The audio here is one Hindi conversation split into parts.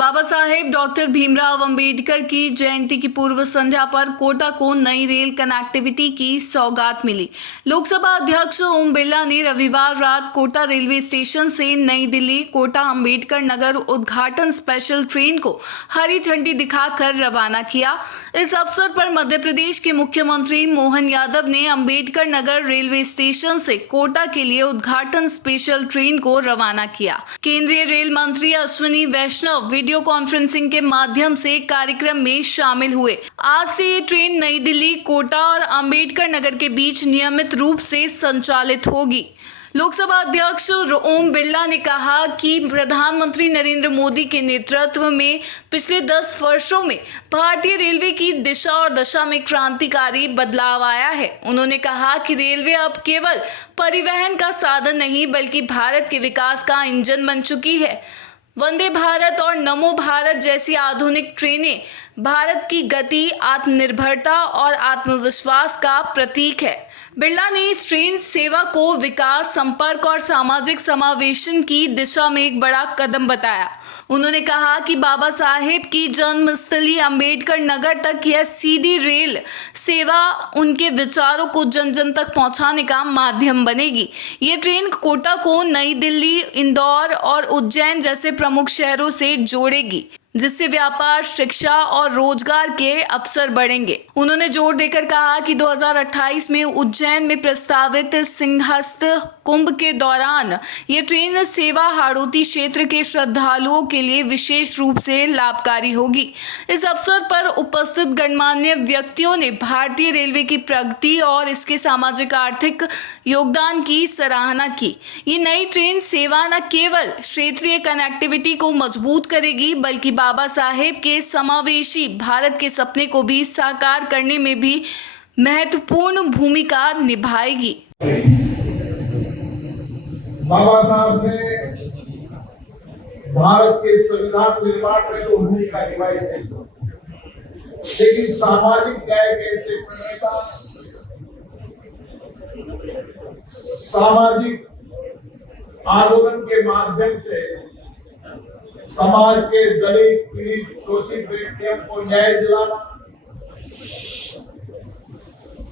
बाबा साहेब डॉक्टर भीमराव अंबेडकर की जयंती की पूर्व संध्या पर कोटा को नई रेल कनेक्टिविटी की सौगात मिली। लोकसभा अध्यक्ष ओम बिरला ने रविवार रात कोटा रेलवे स्टेशन से नई दिल्ली कोटा अंबेडकर नगर उद्घाटन स्पेशल ट्रेन को हरी झंडी दिखाकर रवाना किया। इस अवसर पर मध्य प्रदेश के मुख्यमंत्री मोहन यादव ने अंबेडकर नगर रेलवे स्टेशन से कोटा के लिए उद्घाटन स्पेशल ट्रेन को रवाना किया। केंद्रीय रेल मंत्री अश्विनी वैष्णव वीडियो कॉन्फ्रेंसिंग के माध्यम से कार्यक्रम में शामिल हुए। आज से ये ट्रेन नई दिल्ली, कोटा और अंबेडकर नगर के बीच नियमित रूप से संचालित होगी। लोकसभा अध्यक्ष ओम बिरला ने कहा कि प्रधानमंत्री नरेंद्र मोदी के नेतृत्व में पिछले 10 वर्षों में भारतीय रेलवे की दिशा और दशा में क्रांतिकारी बदलाव आया है। उन्होंने कहा कि रेलवे अब केवल परिवहन का साधन नहीं बल्कि भारत के विकास का इंजन बन चुकी है। वंदे भारत और नमो भारत जैसी आधुनिक ट्रेनें भारत की गति, आत्मनिर्भरता और आत्मविश्वास का प्रतीक है। बिरला ने इस ट्रेन सेवा को विकास, संपर्क और सामाजिक समावेशन की दिशा में एक बड़ा कदम बताया। उन्होंने कहा कि बाबा साहेब की जन्मस्थली अंबेडकर नगर तक यह सीधी रेल सेवा उनके विचारों को जन जन तक पहुंचाने का माध्यम बनेगी। ये ट्रेन कोटा को नई दिल्ली, इंदौर और उज्जैन जैसे प्रमुख शहरों से जोड़ेगी, जिससे व्यापार, शिक्षा और रोजगार के अवसर बढ़ेंगे। उन्होंने जोर देकर कहा कि 2028 में उज्जैन में प्रस्तावित सिंहस्थ कुंभ के दौरान ये ट्रेन सेवा हाड़ौती क्षेत्र के श्रद्धालुओं के लिए विशेष रूप से लाभकारी होगी। इस अवसर पर उपस्थित गणमान्य व्यक्तियों ने भारतीय रेलवे की प्रगति और इसके सामाजिक आर्थिक योगदान की सराहना की। ये नई ट्रेन सेवा न केवल क्षेत्रीय कनेक्टिविटी को मजबूत करेगी बल्कि बाबा साहेब के समावेशी भारत के सपने को भी साकार करने में भी महत्वपूर्ण भूमिका निभाएगी। बाबा साहब ने भारत के संविधान निर्माण में तो भूमिका निभाई है, लेकिन सामाजिक न्याय कैसे प्रणेता, सामाजिक आंदोलन के माध्यम से समाज के दलित, पीड़ित, शोषित व्यक्तियों को न्याय दिलाना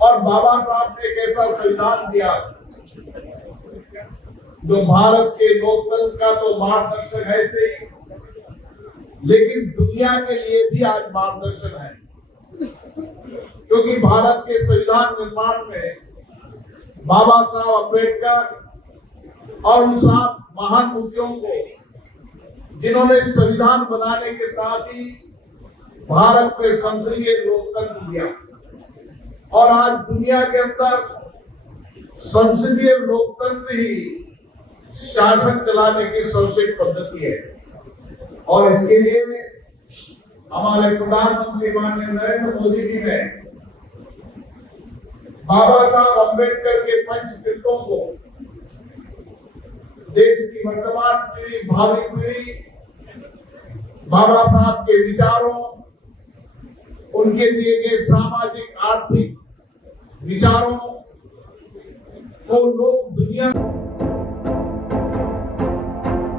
और बाबा साहब ने एक ऐसा संविधान दिया जो भारत के लोकतंत्र का तो मार्गदर्शन है से ही, लेकिन दुनिया के लिए भी आज मार्गदर्शन है, क्योंकि भारत के संविधान निर्माण में बाबा साहब अम्बेडकर और उन सात महान मुद्दों को, जिन्होंने संविधान बनाने के साथ ही भारत में संसदीय लोकतंत्र दिया, और आज दुनिया के अंदर संसदीय लोकतंत्र ही शासन चलाने की सर्वश्रेष्ठ पद्धति है। और इसके लिए हमारे प्रधानमंत्री माननीय नरेंद्र मोदी जी ने बाबा साहब अम्बेडकर के पंचतत्वों को देश की वर्तमान पीढ़ी, भावी पीढ़ी बाबा साहब के विचारों, उनके दिए गए सामाजिक आर्थिक विचारों को लोग दुनिया